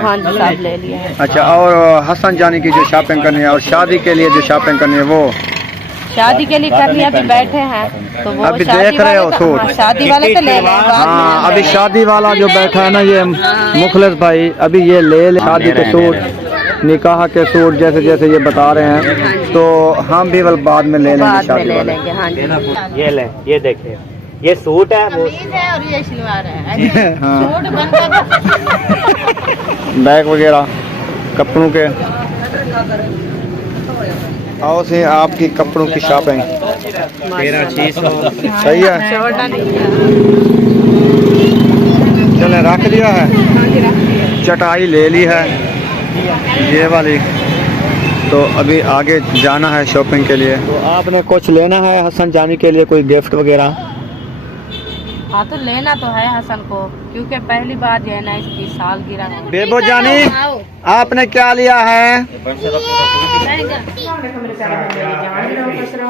हैं? हाँ जी सब ले लिया है। अच्छा, और हसन जानी की जो शॉपिंग करनी है और शादी के लिए जो शॉपिंग करनी है वो शादी के लिए करनी है, अभी बैठे हैं तो वो अभी शादी देख रहे हो वाले सूट? हाँ, शादी वाले तो ले लें बाद में हाँ, हम अभी ले लें। शादी वाला जो बैठा है ना ये मुखलिस भाई, अभी ये ले शादी के सूट, निकाह के सूट जैसे जैसे ये बता रहे हैं, तो हम भी बाद में ले लेंगे बाद में शादी ले वाले। लेंगे। हाँ जी ये ले, ये देखे, ये सूट है वो और ये सलवार है। हाँ, सूट बनकर बैग वगैरह कपड़ों के। आओ से आपकी कपड़ों की शॉपिंग 1300 सही है। चले रख दिया है, चटाई ले ली है ये वाली, तो अभी आगे जाना है शॉपिंग के लिए। तो आपने कुछ लेना है हसन जानी के लिए, कोई गिफ्ट वगैरह? हाँ तो लेना तो है हसन को, क्योंकि पहली बार जो है ना इसकी सालगिरह है। बेबो जानी आपने क्या लिया है?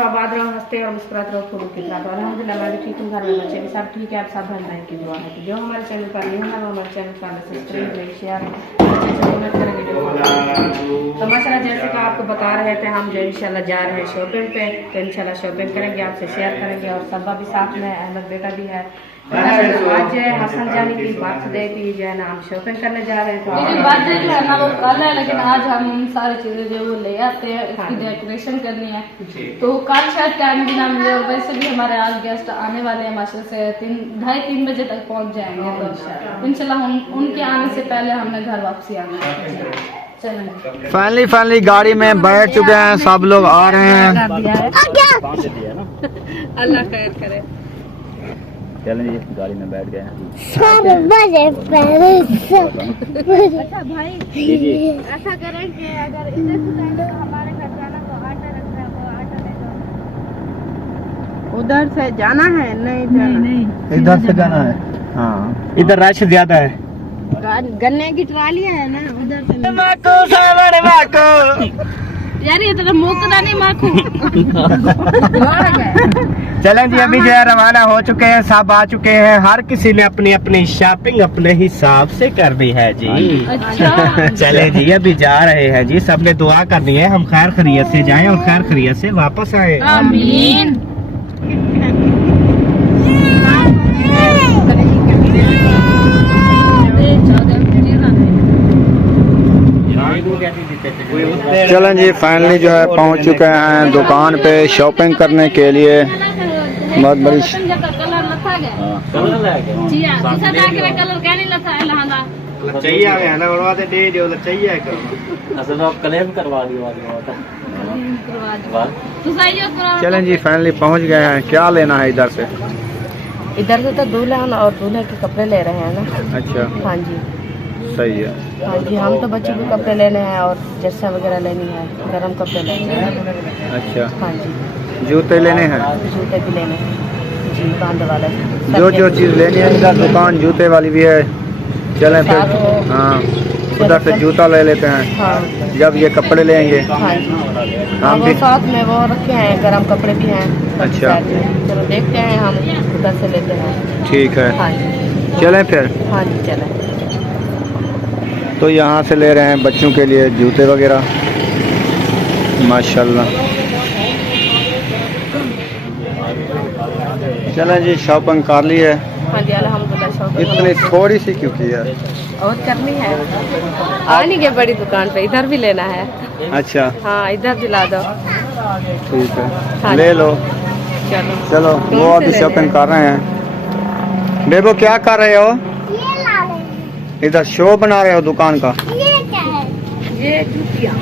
आबाद रहो, हंसते और मुस्कुराते रहो, खूब कितना तो अल्हम्दुलिल्लाह मैं भी ठीक हूँ, घर में बच्चे भी सब ठीक है। आप सब भाई बहन की दुआ है कि जो हमारे चैनल पर नहीं है वो हमारे चैनल पर सब्सक्राइब करें, शेयर तो मसला जैसे कि आपको बता रहे थे, हम जो इंशाल्लाह जा रहे हैं शॉपिंग पे, तो इंशाल्लाह शॉपिंग करेंगे, आपसे शेयर करेंगे। और सब्बा भी साथ में, अहमद बेटा भी है। आज जो है हसन जानी की बर्थडे की जो है ना हम शॉपिंग करने जा रहे हैं। तो बर्थडे जो है ना वो कल है, लेकिन आज हम इन सारी चीजें जो वो ले आते हैं, इसकी डेकोरेशन करनी है, तो कल शायद टाइम भी ना मिले। और वैसे भी हमारे आज गेस्ट आने वाले हैं, माशा से 2:30-3 बजे तक पहुंच जाएंगे, तो इंशाल्लाह उनके आने से पहले हमने घर वापसी आना है। चलें फाइनली गाड़ी में बैठ चुके हैं, सब लोग आ रहे हैं। अल्लाह खैर करे। चलें जी, गाड़ी में बैठ गए हैं। अच्छा भाई ऐसा करें कि अगर इधर से हमारे घर जाना तो आटा रख रहा है, वो आटा ले जाओ। उधर से जाना है? नहीं जाना, नहीं इधर से जाना है। हाँ, इधर रश ज्यादा है। गन्ने की ट्राली है ना, उधर से नहीं। यार ये तो मुकदा नहीं माखू। चलें जी, अभी जो है रवाना हो चुके हैं, सब आ चुके हैं, हर किसी ने अपनी अपनी शॉपिंग अपने हिसाब से करनी है जी। अच्छा चलें जी, अभी जा रहे हैं जी, सबने दुआ करनी है हम खैर खैरियत से जाएं और खैर खैरियत से वापस आए। आमीन। चलें जी, फाइनली जो है पहुंच चुके हैं दुकान पे शॉपिंग करने के लिए। बहुत बड़ी कलर लथा गया जी हां, दूसरा जाके कलर क्या नहीं लथा है लहंगा लचैया है ना, बनवा दे दे जो लचैया करो, असल आप क्लेम करवा दियो तो सही है पूरा। चलें जी, फाइनली पहुंच गए हैं। क्या लेना है इधर से? इधर से तो दुल्हन और दूल्हे के कपड़े ले रहे हैं ना। अच्छा, हाँ जी सही है। हाँ जी, हम तो बच्चों के कपड़े लेने हैं और जस्सा वगैरह लेनी है, गर्म कपड़े लेने हैं। अच्छा, हाँ जी, जूते लेने हैं? जूते भी लेने हैं जी, बांध वाले जो जो चीज़ लेनी है इधर दुकान जूते वाली भी है। चलें फिर, हाँ उधर से जूता ले लेते हैं, हाँ जब ये कपड़े लेंगे। हाँ जी, हम वो भी साथ में वो रखे हैं, गर्म कपड़े भी हैं। अच्छा। चलो देखते हैं, हम उधर से लेते हैं। ठीक है, हाँ जी चलें फिर। हाँ जी चलें। तो यहाँ से ले रहे हैं बच्चों के लिए जूते वगैरह, माशाल्लाह। चलें जी, शॉपिंग कर ली है। हाँ जी अल्हम्दुलिल्लाह, शॉपिंग इतनी थोड़ी सी क्यों की है? और करनी है, आनी के बड़ी दुकान पे, इधर भी लेना है। अच्छा, हाँ इधर दिला दो। ठीक है, हाँ ले लो। चलो चलो, वो अभी शॉपिंग कर रहे हैं। बेबो क्या कर रहे हो? इधर शो बना रहे हो दुकान का? ये जूतियाँ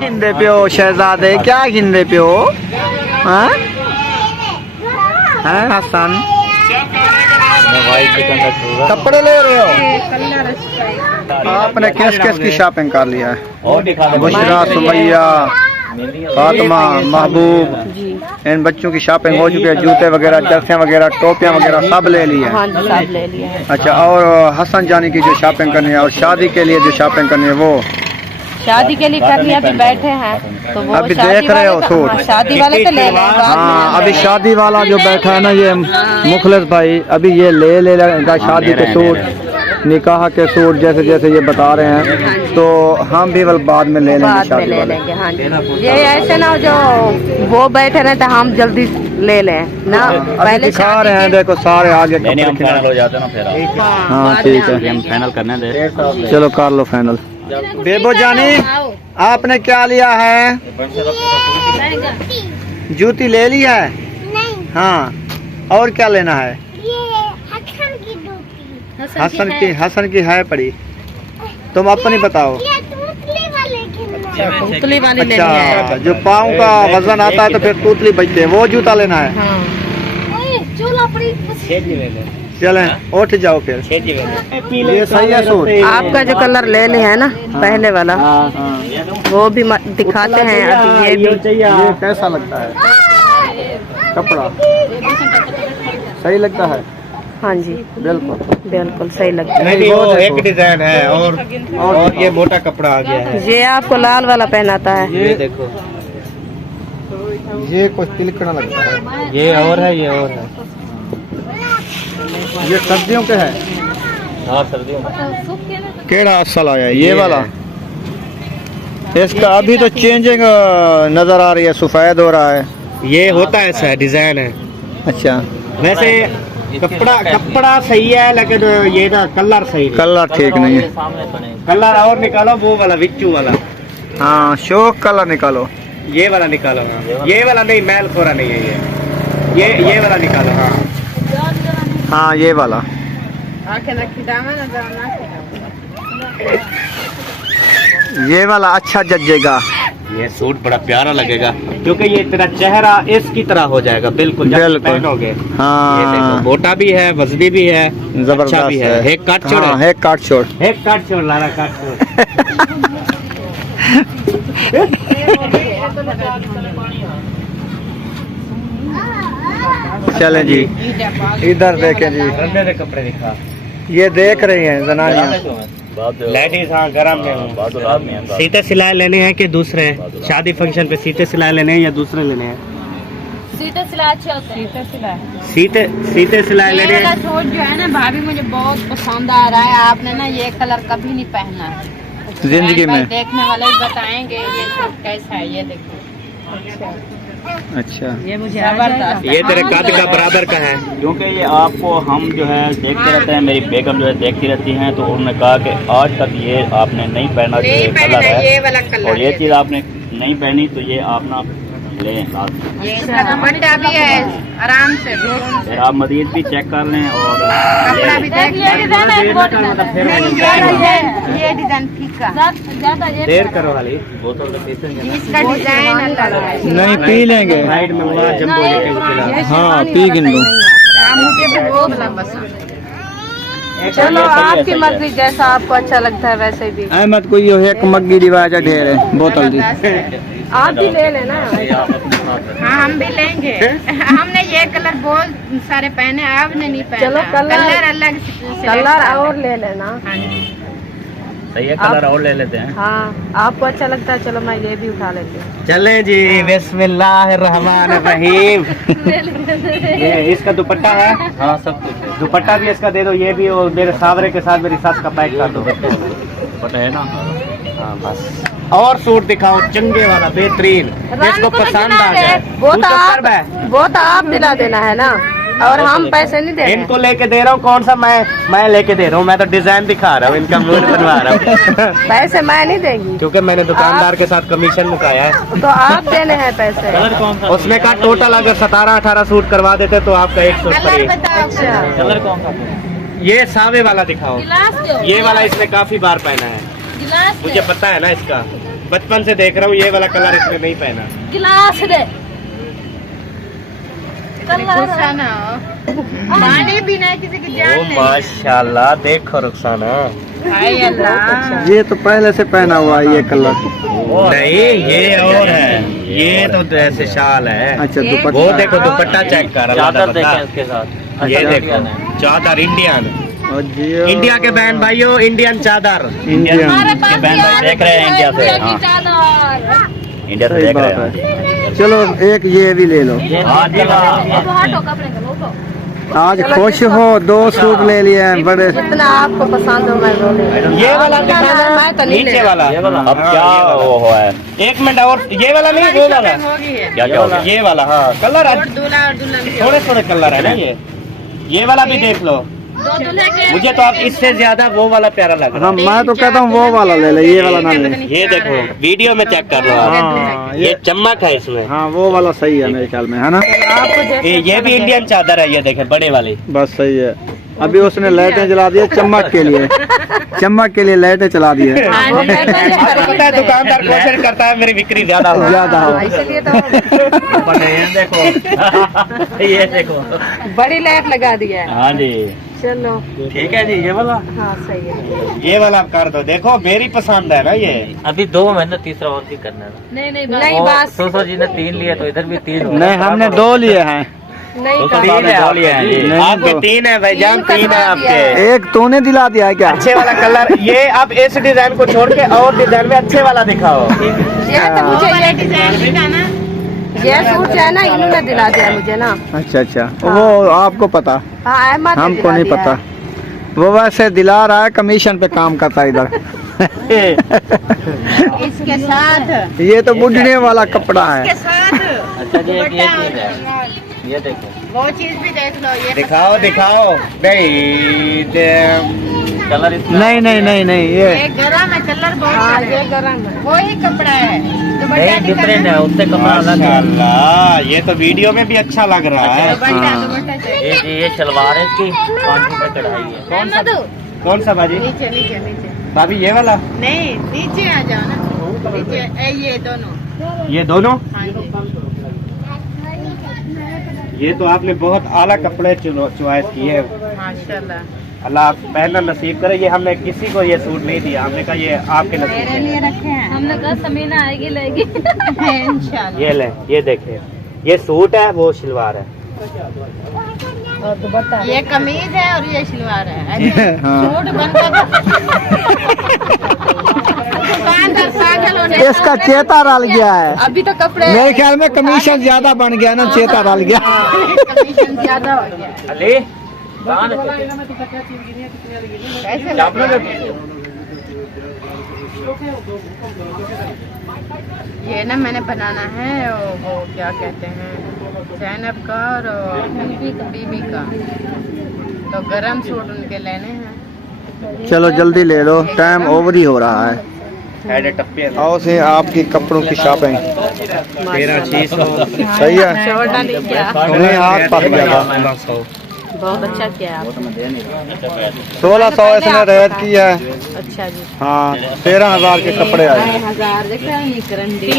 गिनदे पियो शहजादे, क्या गिनदे पियो? हाँ हैं हसन, कपड़े ले रहे हो? आपने किस किस की शॉपिंग कर लिया है? बुशरा, सुमैया, फातिमा, महबूब, इन बच्चों की शॉपिंग हो चुकी है। जूते वगैरह, जर्सियाँ वगैरह, टोपियाँ वगैरह सब ले ली है। हाँ जी सब ले लिया है। अच्छा, और हसन जानी की जो शॉपिंग करनी है और शादी के लिए जो शॉपिंग करनी है वो? शादी के लिए कर लिया, अभी बैठे हैं तो वो अभी शादी देख रहे हो वाले सूट? हाँ, शादी वाले तो ले लें बाद हाँ में। अभी शादी वाला जो बैठा है ना ये मुखलिस भाई, अभी ये ले लेगा शादी के सूट, निकाह के सूट जैसे जैसे ये बता रहे हैं, तो हम भी बाद में ले लेंगे बाद में शादी ले वाले। लेंगे। हाँ जी, ये ऐसे ना जो वो बैठे रहे तो हम जल्दी ले लें ना, अभी पहले दिखा रहे हैं, देखो सारे आगे नहीं हम कपड़े फाइनल हो जाते हैं ना फिर हाँ ठीक है, हम फाइनल करने दे। चलो कर लो फाइनल। बेबो जानी आपने क्या लिया है? जूती ले ली है? नहीं, हाँ, और क्या लेना है? ये हसन की जूती। हसन की है पड़ी, तुम अपनी बताओ। ये तूतली वाले की पुतली वाली लेनी अच्छा, है। जो पाँव का वजन आता है तो फिर तूतली बचते है, वो जूता लेना है। हाँ चूल्हा पड़ी। चले उठ जाओ फिर। ये सही है सूट? आपका जो कलर ले लिया है ना पहले वाला, वो भी दिखाते हैं अभी। ये भी ये कैसा लगता है कपड़ा? सही लगता है? हाँ जी बिल्कुल बिल्कुल सही लगता है। नहीं वो एक डिजाइन है और ये मोटा कपड़ा आ गया है। ये आपको लाल वाला पहनाता है। ये देखो, ये कुछ तिलकना लगता है। ये और है, ये और है। ये सर्दियों के है? हाँ सर्दियों में केड़ा असल आया है? ये वाला? इसका अभी तो चेंजिंग नजर आ रही है, सफेद हो रहा है। ये होता है ऐसा डिजाइन है। अच्छा, वैसे कपड़ा सही है लेकिन ये ना कलर सही नहीं। कलर ठीक नहीं है। सामने पड़े कलर और निकालो, वो वाला विच्चू वाला, हाँ शोक कलर निकालो। ये वाला निकालो। हाँ ये वाला नहीं, मैल खोरा नहीं है ये वाला निकालो। हाँ हाँ ये वाला। ये वाला अच्छा जचेगा। ये सूट बड़ा प्यारा लगेगा क्योंकि ये तेरा चेहरा इसकी तरह हो जाएगा बिल्कुल जब बिल्कुल। पहनोगे। ये देखो, हाँ मोटा भी है, वजनी भी है, जबरदस्त अच्छा भी है। एक काट छोड़, हाँ, एक काट छोड़। एक काट छोड़, लारा काट छोड़। चले जी, इधर देखें जी, ठंडे से कपड़े दिखा। ये देख रही हैं जनानियाँ। लेडीज हाँ गरम में हूँ। बादल आदमी है सीते सिलाए लेने हैं कि दूसरे? शादी फंक्शन पे सीते सिलाए लेने हैं या दूसरे लेने हैं? सीधे सिलाई अच्छे होते हैं। सीते सिलाए लेने ये वाला हैं। सूट जो है ना भाभी मुझे बहुत पसंद आ रहा है। आपने ना ये कलर कभी नहीं पहना है। जिंदगी भाई में? देखने वाले ही बताएंगे ये सूट कैसा है। ये देखो अच्छा, ये मुझे जबरदस्त। ये तेरे कद का बराबर का है। क्योंकि ये आपको हम जो है देखते रहते हैं, मेरी बेगम जो है देखती रहती हैं, तो उन्होंने कहा कि आज तक ये आपने नहीं पहना, जो ये नहीं कलर पहना ये है वाला कलर। और ये चीज़ आपने नहीं पहनी तो ये आप ना लें लास्ट। ये इसका दुपट्टा भी है आराम से। फिर आप मजीद भी चेक कर लें और कपड़ा भी देख ये डिजाइन है बहुत ये डिजाइन फीका। ज्यादा ये देर करो वाली बोतल में पीते हैं। इसका डिजाइन अलग है। नहीं पी लेंगे। साइड में वहाँ जम्बो लेके खिला। हाँ पी गिन लो। मुझे भी वो वाला पसंद है। चलो आपकी मर्जी, जैसा आपको अच्छा लगता है वैसे भी। अहमद को यो एक मग्गी रिवाज ढेर है, बोतल दी। आप भी ले लेना। हाँ हम भी लेंगे। हमने ये कलर बहुत सारे पहने, आपने नहीं पहना। चलो कलर अलग से कलर और ले लेना। हाँ जी। सही है, कलर और ले लेते हैं। हाँ आपको अच्छा लगता है, चलो मैं ये भी उठा लेती हूँ। चले जी, बिस्मिल्लाहिर्रहमानिर्रहीम। ये इसका दुपट्टा है? हाँ सब कुछ है, दुपट्टा भी इसका दे दो। ये भी और मेरे सावरे के साथ मेरी सास का पैक कर दो। पता है ना। हाँ बस। और सूट दिखाओ चंगे वाला बेहतरीन, जिसको पसंद आ जाए। वो तू तो चुप कर बे। वो तो आप दिला देना है ना, और हम पैसे नहीं दे रहे। इनको लेके दे रहा हूँ। कौन सा मैं लेके दे रहा हूँ? मैं तो डिजाइन दिखा रहा हूँ, इनका मूड बनवा रहा हूँ। पैसे मैं नहीं देंगी, क्योंकि मैंने दुकानदार के साथ कमीशन मुकाया है। तो आप देने हैं पैसे। कलर कौन सा? उसमें का टोटल अगर 17-18 सूट करवा देते तो आपका 100 कलर रुपये। बताओ। कलर कौन सा? ये सावे वाला दिखाओ। गिलास दो। ये वाला इसने काफी बार पहना है, गिलास मुझे पता है ना इसका। बचपन से देख रहा हूँ, ये वाला कलर इसने नहीं पहना। गिलास दे। गुस्सा ना हो। पानी भी नहीं किसी की जान नहीं। माशाल्लाह, देखो रुखसाना। हाय अल्लाह। ये तो पहले से पहना हुआ है ये कलर। नहीं ये और है, ये तो ऐसे शाल है। अच्छा वो दुपट्टा। देखो दुपट्टा चेक कर। चादर देखें इसके साथ। ये अच्छा, देखो चादर इंडियन। और जियो इंडिया के बहन भाइयों, इंडियन चादर। इंडियन के बहन भाई देख रहे हैं इंडिया से, हाँ इंडिया से सही देख बात रहे है। हैं। चलो एक ये भी ले लो। आज खुश हो, 2 सूट ले लिए हैं बड़े। जितना आपको पसंद हो मैं वो ले। ये वाला दिखाना, मैं तो नहीं नीचे वाला। अब क्या वो है, एक मिनट और, ये वाला नहीं, वो वाला। क्या क्या हो गया? ये वाला, हाँ कलर और दूल्हा और दुल्हन के थोड़े थोड़े कलर है ना ये वाला भी देख लो। दो दूल्हे के मुझे तो आप इससे ज्यादा वो वाला प्यारा लग रहा हाँ मैं तो कहता हूँ वो वाला ले ले, ये वाला ना ले। है। ये देखो वीडियो में चेक कर लो आप। हाँ ये चमक है इसमें। हाँ वो वाला सही है मेरे ख्याल में, है ना? ये भी इंडियन चादर है, ये देखे बड़े वाली। बस सही है। अभी उसने लाइटें जला दी है चमक के लिए, चमक के लिए लाइटें चला दी है। आपको पता है दुकानदार कोशिश करता है मेरी बिक्री ज्यादा हो। ज्यादा हो। इसलिए तो देखो ये देखो, बड़ी लाइट लगा दिया है। हाँ जी चलो ठीक है जी, ये वाला, हाँ सही है। ये वाला आप कर दो। देखो मेरी पसंद है ना ये। अभी 2 महीने, तीसरा और भी करना है। नहीं बस सोसो जी ने 3 लिए तो इधर भी 3 हो नहीं हमने 2 लिए हैं। नहीं तो तीन है आप लिए हैं जी। नहीं, आपके तो- 3 है भाईजान, 3 है आपके। एक तूने दिला दिया है क्या? अच्छे वाला कलर, ये अब इस डिजाइन को छोड़ के और डिजाइन में अच्छे वाला दिखाओ। ये तो मुझे ये डिजाइन दिखाना। ये सूट जो है ना इन्होंने दिला दिया मुझे ना। अच्छा वो आपको पता, हाँ अहमद ने हमको दिला नहीं दिया पता। है। वो वैसे दिला रहा है, कमीशन पे काम करता है इधर। इसके साथ ये तो बुढ़ने वाला कपड़ा है। इसके साथ अच्छा जी, एक ये चीज है, ये देखो वो चीज भी देख लो। ये दिखाओ दिखाओ। नहीं कलर इसका नहीं ये गरम है, कलर बहुत हाँ सारे ये हैं। गरम है। वही कपड़ा है। दुपट्टा नहीं डिफरेंट है, उससे कपड़ा अलग है। माशाल्लाह, ये तो वीडियो में भी अच्छा लग रहा है। दुपट्टा चाहिए। ये जी ये शलवार है इसकी, 5 रुपए कढ़ाई है। कौन सा बाजी? नीचे नीचे नीचे भाभी ये वाला, नहीं, नीचे आ जाओ ना। नीचे ये दोनों। ये दोनों। हाँ जी। ये तो आपने बहुत आला कपड़े चॉइस किए। माशाल्लाह। अल्लाह आप पहनना नसीब करे। ये हमने किसी को ये सूट नहीं दिया, हमने कहा ये आपके नसीब मेरे है। लिए रखे हैं। हमने कहा समीना आएगी लेगी। इंशाल्लाह। ये ले, ये देखे, ये सूट है, वो शलवार है। और दुपट्टा ये कमीज है और ये शलवार है। हाँ। सूट बनकर दुकानदार पागल होने। इसका चेता डाल गया है। अभी तो कपड़े मेरे ख्याल में कमीशन ज्यादा बन गया ना, चेता डाल गया। कमीशन ज्यादा हो गया। अली कैसे ये ना मैंने बनाना है वो क्या कहते हैं, जैनब का और बीबी का। तो गरम सूट उनके लेने हैं। चलो जल्दी ले लो, टाइम ओवर ही हो रहा है। हेड टप्पे आओ से आपकी कपड़ों की शॉपिंग 13,600। सही है। छोटा नहीं किया। नहीं हाथ फंस गया था। बहुत अच्छा किया आप। 1600 इसने रेट की है। अच्छा जी। हाँ 13,000 के कपड़े आए। 1000 देखा नहीं करंडी। 6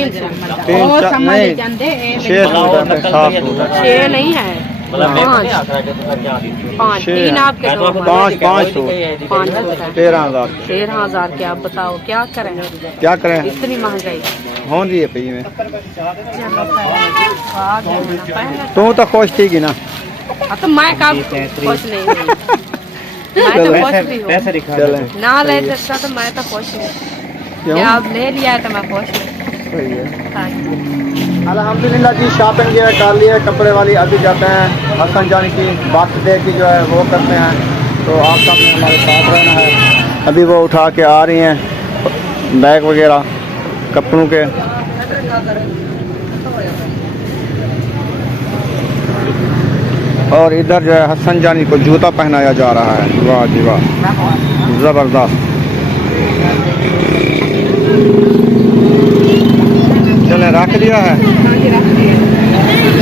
सूट है, 7 सूट है। 6 नहीं है, मतलब मेरे को नहीं 5 आता है कि तुम्हारे क्या आती थी। 5 छह। 3 आपके दो। 5 सूट, 5 सूट है। 13,000। 13,000 के। आप बताओ क्या करें, क्या करें, इतनी महंगाई। हों दिए पी में। आ गए ना पहले। तू तो खुश थी कि ना? हाँ तो मैं का खुश नहीं हुई। मैं तो खुश भी हूँ। पैसे दिखा चले ना ले सकता तो मैं तो खुश हूँ। क्यों? क्या आप ले लिया है तो मैं खुश हूँ। सही है। हाँ जी। अल्हम्दुलिल्लाह जी, शॉपिंग जो है कर ली है कपड़े वाली। अभी जाते हैं हसन जानी की बर्थडे की जो है वो करते हैं। तो आप सब ने हमारे साथ रहना है। अभी वो उठा के आ रही हैं बैग वगैरह कपड़ों के। और इधर जो है हसन जानी को जूता पहनाया जा रहा है। वाह जी वाह, ज़बरदस्त। चले रख दिया है।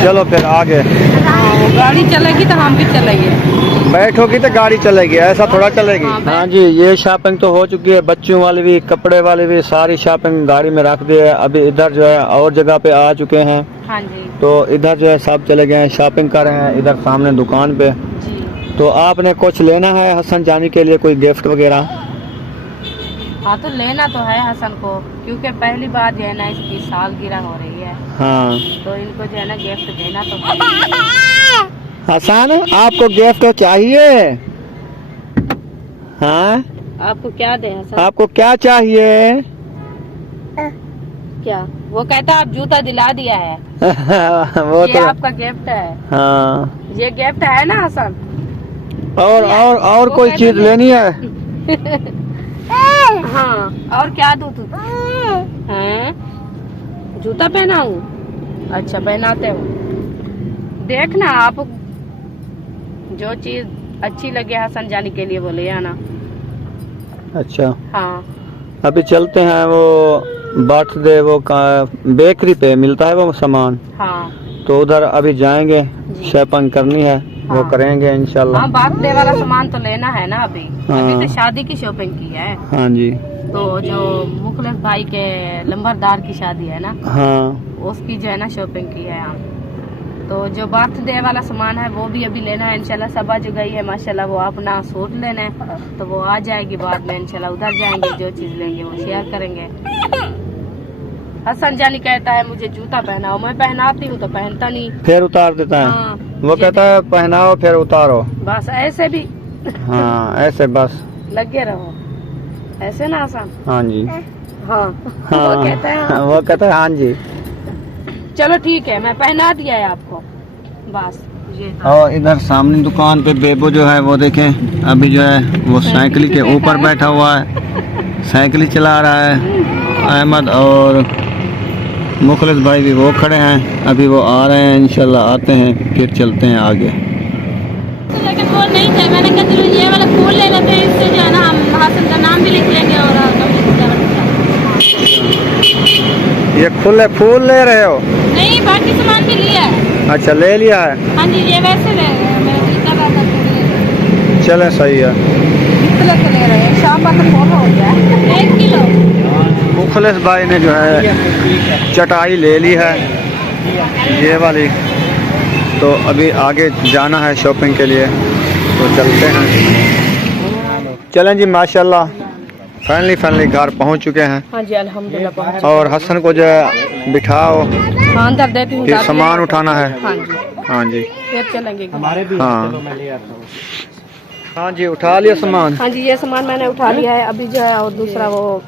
चलो फिर आगे। गाड़ी चलेगी तो हम भी चलेंगे। बैठोगी तो गाड़ी चलेगी, ऐसा थोड़ा चलेगी। हाँ जी, ये शॉपिंग तो हो चुकी है, बच्चों वाली भी कपड़े वाली भी सारी शॉपिंग गाड़ी में रख दी है। अभी इधर जो है और जगह पे आ चुके हैं। हाँ जी तो इधर जो है सब चले गए हैं, शॉपिंग कर रहे हैं इधर सामने दुकान पे। जी। तो आपने कुछ लेना है हसन जानी के लिए, कोई गिफ्ट वगैरह? हाँ तो लेना तो है हसन को, क्योंकि पहली बार जो है ना इसकी सालगिरह हो रही है। हाँ तो इनको जो है ना गिफ्ट देना तो है। हसन, आपको गिफ्ट चाहिए? हाँ, आपको क्या दे हसन? आपको क्या चाहिए? क्या वो कहता है आप जूता दिला दिया है। वो ये तो आपका गिफ्ट है। हाँ, ये गिफ्ट है ना हसन? और वो कोई कहते चीज हैं- लेनी है? हाँ, और क्या दूँ तू? हैं? जूता पहनाऊं? अच्छा, पहनाते हो। देखना आप जो चीज अच्छी लगे हसन जानी के लिए वो ले आना। अच्छा, हाँ अभी चलते हैं वो बर्थडे वो बेकरी पे मिलता है वो सामान, हाँ तो उधर अभी जाएंगे, शॉपिंग करनी है, वो हाँ। करेंगे इंशाल्लाह। हाँ, बर्थडे वाला सामान तो लेना है ना अभी। हाँ। अभी तो शादी की शॉपिंग की है। हाँ जी, तो जो मुखलिस भाई के लंबरदार की शादी है ना, हाँ उसकी जो है ना शॉपिंग की है हम। तो जो बर्थडे वाला सामान है वो भी अभी लेना है इंशाल्लाह। सबा जो गई है माशाल्लाह वो अपना सूट लेना है, तो वो आ जाएगी बाद में इंशाल्लाह। उधर जाएंगे, जो चीज लेंगे वो शेयर करेंगे। हसन जानी कहता है मुझे जूता पहनाओ, मैं पहनाती हूँ तो पहनता नहीं। फिर उतार देता है। हाँ, वो कहता है पहनाओ फिर उतारो। बस ऐसे भी हाँ, ऐसे बस। लगे रहो, ऐसे ना हसन। हाँ जी, हाँ, हाँ वो कहता है वो कहता है हाँ जी। चलो ठीक है, मैं पहना दिया है आपको, बस ये था। और इधर सामने दुकान पे बेबो जो है वो देखें, अभी जो है वो साइकिल के ऊपर बैठा हुआ है, साइकिल चला रहा है। अहमद और मुखलिस भाई भी वो खड़े हैं, अभी वो आ रहे हैं, इंशाल्लाह आते हैं फिर चलते हैं आगे। लेकिन वो नहीं थे, मैंने कहा चलो ये वाला फूल ले लेते हैं, इससे जो है ना हम हसन का नाम भी लिख लेंगे और ये खुले फूल ले रहे हो? नहीं, बाकी सामान भी लिया है। अच्छा, ले लिया है। हाँ जी, ये वैसे ले रहे हैं, मेरा दिल कर रहा था तो ले। चले, सही है। कितने के ले रहे हैं? शाम का तो फोन हो गया। 1 किलो। मुखलिस भाई ने जो है चटाई ले ली है, ये वाली। तो अभी आगे जाना है शॉपिंग के लिए, तो चलते हैं। चलें जी, माशाल्लाह फाइनली घर पहुंच चुके हैं। हाँ जी, अल्हम्दुलिल्लाह पहुंच। और हसन को जो है बिठाओ, हाँ, अंदर देती हूँ, फिर जाती सामान हूँ। उठाना है। हाँ जी, हाँ जी, फिर चलेंगे। हाँ हाँ जी, उठा लिया सामान। हाँ जी, ये सामान मैंने उठा लिया है अभी जो है, और दूसरा वो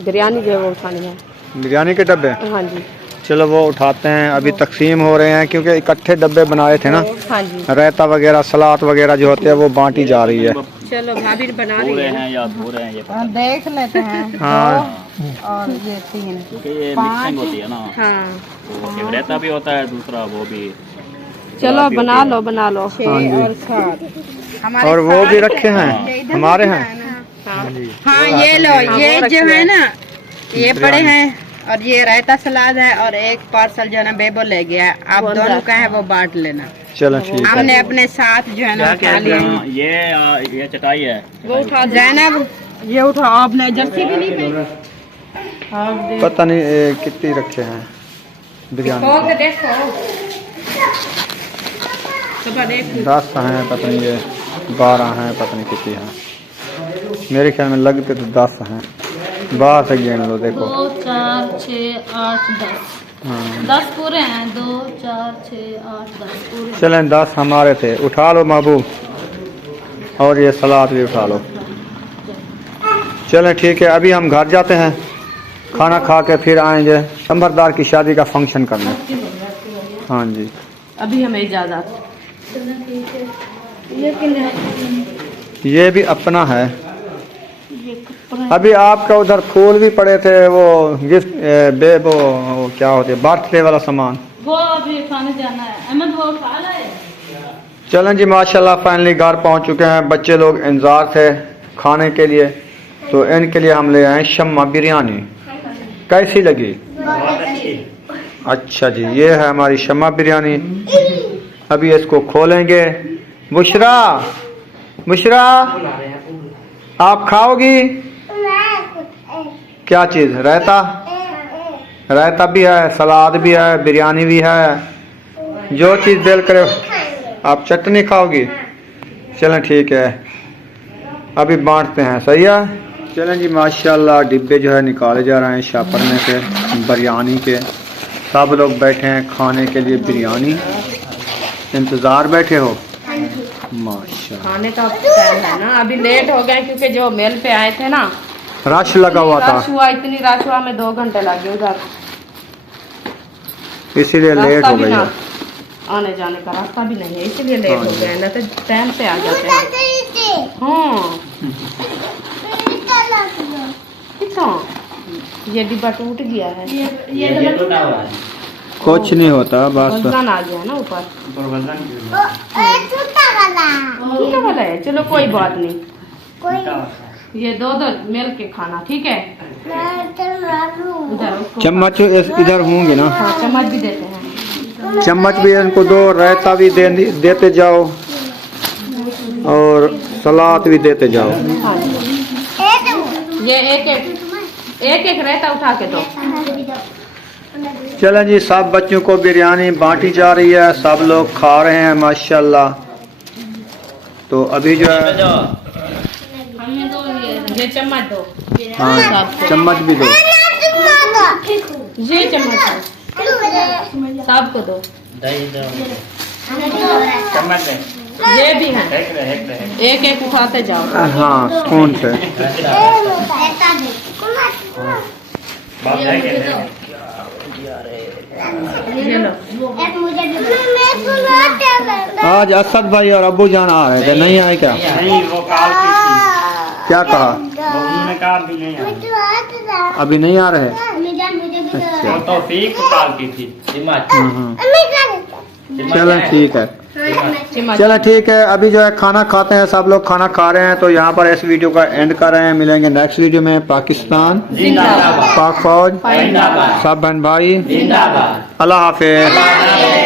बिरयानी जो है वो उठानी है। बिरयानी के डब्बे, हाँ जी, चलो वो उठाते हैं। अभी तकसीम हो रहे हैं क्योंकि इकट्ठे डब्बे बनाए थे ना, हाँ जी। रायता वगैरह सलाद वगैरह जो होते हैं वो बांटी जा रही है। चलो, भाभी बना रही पूरे है। हैं या भूरे हैं ये पता नहीं, देख लेते हैं। हाँ और ये 3 क्योंकि ये मिक्सिंग होती है ना, हाँ, एक रहता भी होता है, दूसरा वो भी। चलो बना लो बना लो। हाँ जी, और 7 और वो भी रखे हैं हमारे हैं। हाँ, ये लो, ये जो है ना ये पड़े हैं, और ये रायता सलाद है, और एक पार्सल जो है ना बेबो ले गया है। आप दोनों का है वो बांट लेना। चलो ठीक है। हमने अपने साथ जो है ना उठा लिए। ये चटाई है, वो उठा दो। जैनब, ये उठा। आपने जर्सी भी नहीं पहनी? पता नहीं कितनी रखे हैं बिरयानी खोल के के। देखो। सुबह देख। 10 हैं, पता नहीं ये 12 हैं, पता नहीं कितनी हैं। मेरे ख्याल में लगते तो 10 हैं। बाहर से गिन लो, देखो। 2 4 6 8 10। हाँ, 10 पूरे हैं। 2 4 6 8 10 पूरे। चलें, 10 हमारे थे। उठा लो महबूब, और ये सलाद भी उठा लो। चलें ठीक है, अभी हम घर जाते हैं, खाना खा के फिर आएंगे लंबरदार की शादी का फंक्शन करने। हाँ जी, अभी हमें इजाजत। ये भी अपना है। अभी आपका उधर फूल भी पड़े थे, वो गिफ्ट वो क्या होते, बर्थडे वाला सामान। वो अभी खाने जाना है। अहमद वो खा लाए। चलें जी, माशाल्लाह फाइनली घर पहुंच चुके हैं। बच्चे लोग इंतजार थे खाने के लिए, तो इनके लिए हम ले आए शम्मा बिरयानी। कैसी लगी? अच्छा जी, ये है हमारी शम्मा बिरयानी। अभी इसको खोलेंगे। बुशरा, बुशरा आप खाओगी क्या चीज़? रायता, रायता भी है, सलाद भी है, बिरयानी भी है, जो चीज़ दिल करे। आप चटनी खाओगी? चलें ठीक है, अभी बांटते हैं। सही है, चलें जी। माशाल्लाह डिब्बे जो है निकाले जा रहे हैं शापर में से बिरयानी के। सब लोग बैठे हैं खाने के लिए बिरयानी, इंतज़ार बैठे हो। माशाल्लाह। खाने का टाइम है ना, अभी लेट हो गए क्योंकि जो मेल पे आए थे ना, रश लगा हुआ था, रश हुआ, इतनी रश हुआ, में 2 घंटे लगे उधर, इसीलिए लेट रास्ता हो भी गई ना, है। आने जाने का रास्ता भी नहीं है, इसलिए लेट हो गए, ना तो टाइम से आ जाते हैं। हाँ कितना ये डिब्बा टूट गया है, ये टूटा हुआ है। कुछ नहीं होता, बस वजन आ गया ना ऊपर, छोटा वाला टूटा वाला है, चलो कोई बात नहीं, कोई ये 2 मिल के खाना, ठीक है। उधर उसको चम्मच इधर होंगे ना, हाँ, चम्मच भी देते हैं। चम्मच भी इनको दो, रायता भी देते जाओ और सलाद भी देते जाओ। हाँ, ये एक रायता उठा के दो। चलें जी, सब बच्चों को बिरयानी बांटी जा रही है, सब लोग खा रहे हैं माशाल्लाह। तो अभी जो है, हमें दो, ये चम्मच दो, हाँ चम्मच भी दो। ये चम्मच दो, सबको दो, दही दो। चम्मच दे। ये भी है, एक एक उठाते जाओ। हाँ स्पून से। ये लो, आज असद भाई और अब्बू जान आ रहे थे, नहीं आए क्या? नहीं, वो काल की थी, क्या कहा? उन्होंने कहा अभी नहीं आए। अभी नहीं आ रहे? वो तो ठीक काल की थी। चलो ठीक है, चम्मच चलो ठीक है। अभी जो है खाना खाते हैं, सब लोग खाना खा रहे हैं, तो यहाँ पर इस वीडियो का एंड कर रहे हैं। मिलेंगे नेक्स्ट वीडियो में। पाकिस्तान जिंदाबाद। पाक फौज, जिंदाबाद। सब बहन भाई, जिंदाबाद। अल्लाह हाफिज।